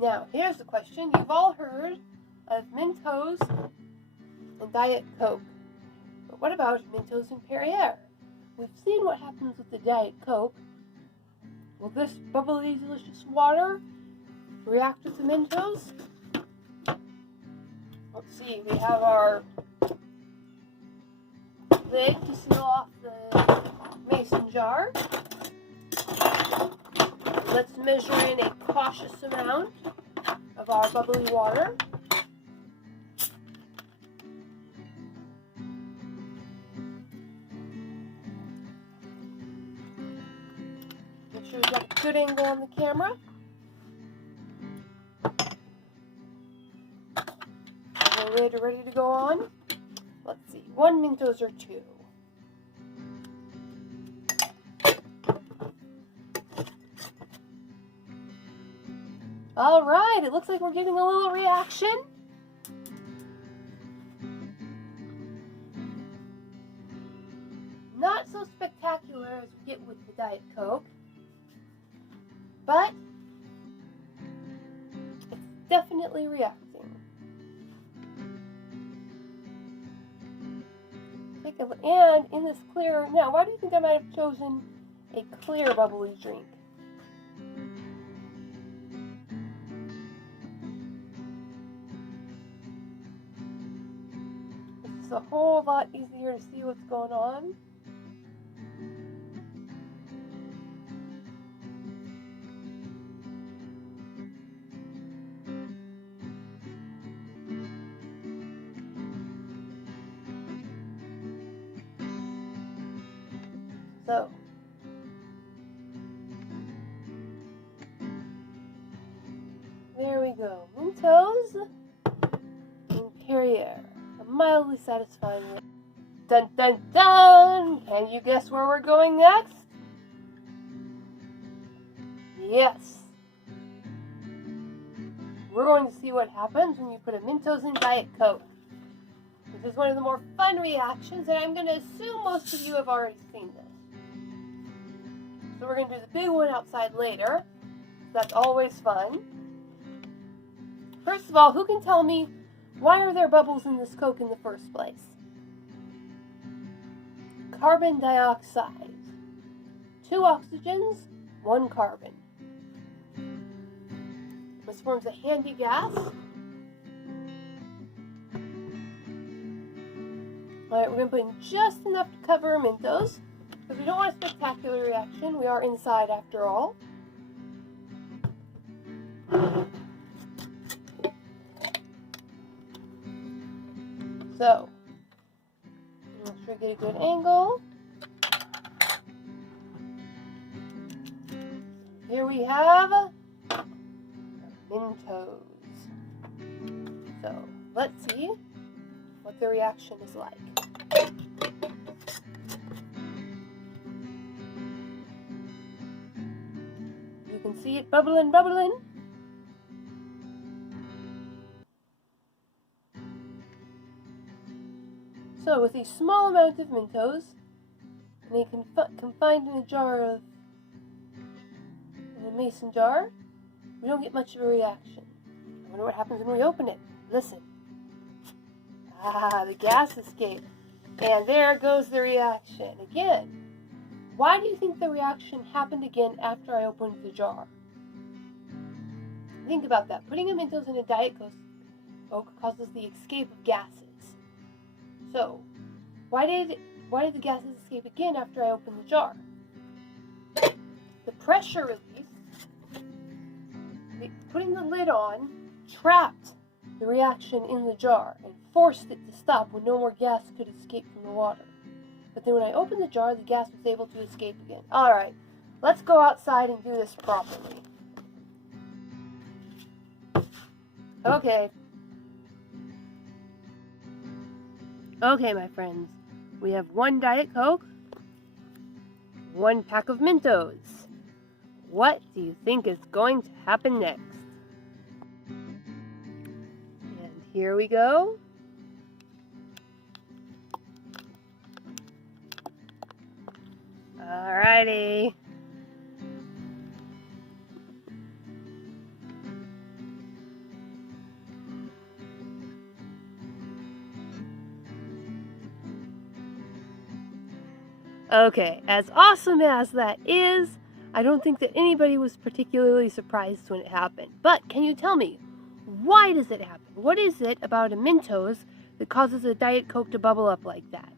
Now, here's the question. You've all heard of Mentos and Diet Coke. But what about Mentos and Perrier? We've seen what happens with the Diet Coke. Will this bubbly, delicious water react with the Mentos? Let's see. We have our lid to seal off the mason jar. Let's measure in a cautious amount of our bubbly water. Make sure we've got a good angle on the camera. The lid ready to go on. Let's see, 1 Mentos or 2. All right, it looks like we're getting a little reaction. Not so spectacular as we get with the Diet Coke, but it's definitely reacting. And in this clear, now why do you think I might have chosen a clear bubbly drink? It's a whole lot easier to see what's going on. So, there we go. Mentos and Perrier. A mildly satisfying. Dun dun dun! Can you guess where we're going next? Yes. We're going to see what happens when you put a Mentos in Diet Coke. This is one of the more fun reactions, and I'm going to assume most of you have already seen this. So we're going to do the big one outside later. That's always fun. First of all, who can tell me why are there bubbles in this Coke in the first place? Carbon dioxide. 2 oxygens, 1 carbon. This forms a handy gas. Alright, we're going to put in just enough to cover our Mentos, because we don't want a spectacular reaction. We are inside after all. So, make sure we get a good angle. Here we have Mentos. So, let's see what the reaction is like. You can see it bubbling, bubbling. So with a small amount of Mentos, and they confined in a jar of, in a mason jar, we don't get much of a reaction. I wonder what happens when we open it. Listen. Ah, the gas escape. And there goes the reaction. Again, why do you think the reaction happened again after I opened the jar? Think about that. Putting a Mentos in a Diet Coke causes the escape of gases. So, why did the gases escape again after I opened the jar? The pressure release, putting the lid on, trapped the reaction in the jar and forced it to stop when no more gas could escape from the water. But then when I opened the jar, the gas was able to escape again. Alright, let's go outside and do this properly. Okay, my friends. We have 1 Diet Coke, 1 pack of Mentos. What do you think is going to happen next? And here we go. Alrighty. Okay, as awesome as that is, I don't think that anybody was particularly surprised when it happened. But can you tell me, why does it happen? What is it about a Mentos that causes a Diet Coke to bubble up like that?